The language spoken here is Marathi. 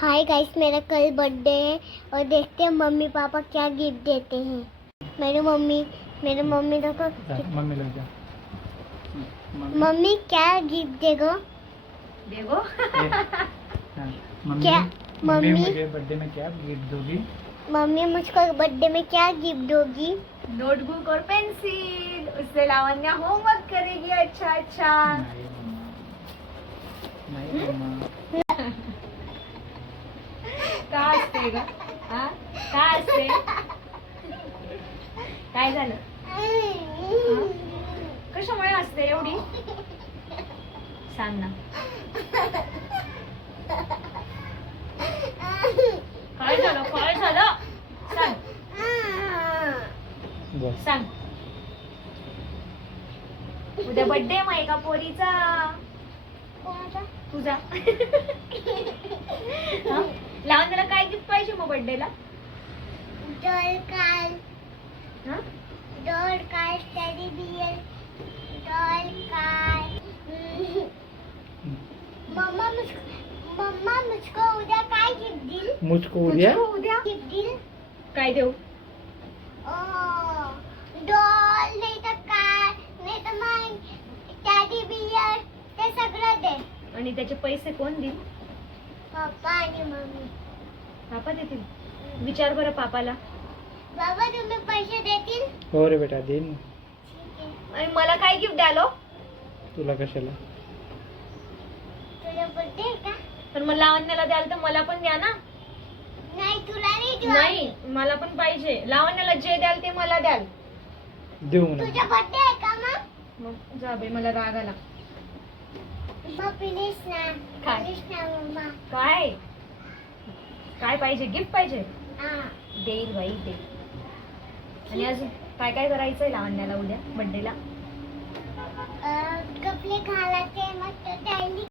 हाय गाइस, मेरा कल बर्थडे है और देखते हैं मम्मी पापा क्या गिफ्ट देते हैं। मेरी मम्मी देखो मम्मी लग जा। मम्मी क्या गिफ्ट देगो देखो मम्मी क्या मम्मी मम्मी मुझे बर्थडे में क्या गिफ्ट दोगी? मम्मी मुझको बर्थडे में क्या गिफ्ट दोगी? नोटबुक और पेंसिल। उससे लावण्या होमवर्क करेगी। अच्छा अच्छा। नहीं मम्मा। का असते ग? हा? का असते? काय झालं? हा? कशामुळे असते एवढी? सांग ना. काय झालं? काय झालं? सांग. बोल. सांग. उद्या बर्थडे मग एका पोरीचा. तुझा. हा? लावण्याला काय गिफ्ट पाहिजे मग बर्थडेला? डॉल हा? Car teddy bear doll car. मम्मा मुझको उद्या काय गिफ्ट दिल? मुझको उद्या तुझको उद्या गिफ्ट दिल काय देऊ? डॉल नाही तर कार नाही तर मग टेडी बियर ते सगळं दे। आणि त्याचे पैसे कोण देईल? पप्पा आणि मम्मी। पापा देतील. विचार बरं पापाला. बाबा तुम्ही पैसे देतील? हो रे बेटा देईन. ठीक आहे। आणि मला काय गिफ्ट द्यालो? तुला कशाला? तुझा बर्थडे आहे का? पण मग लावण्याला द्याल तर मला पण द्या ना. नाही तुला नाही देऊ। नाही मला पण पाहिजे. लावण्याला जे द्याल ते मला द्याल. देऊ ना. तुझा बर्थडे आहे का मग? मग जा बाई मला राग आला. मग प्लीज ना। काय? प्लीज ना मम्मा। काय काय पाहिजे? गिफ्ट पाहिजे? हां। देईल बाई दे. आणि अजून काय काय करायचंय लावण्याला उद्या बर्थडेला?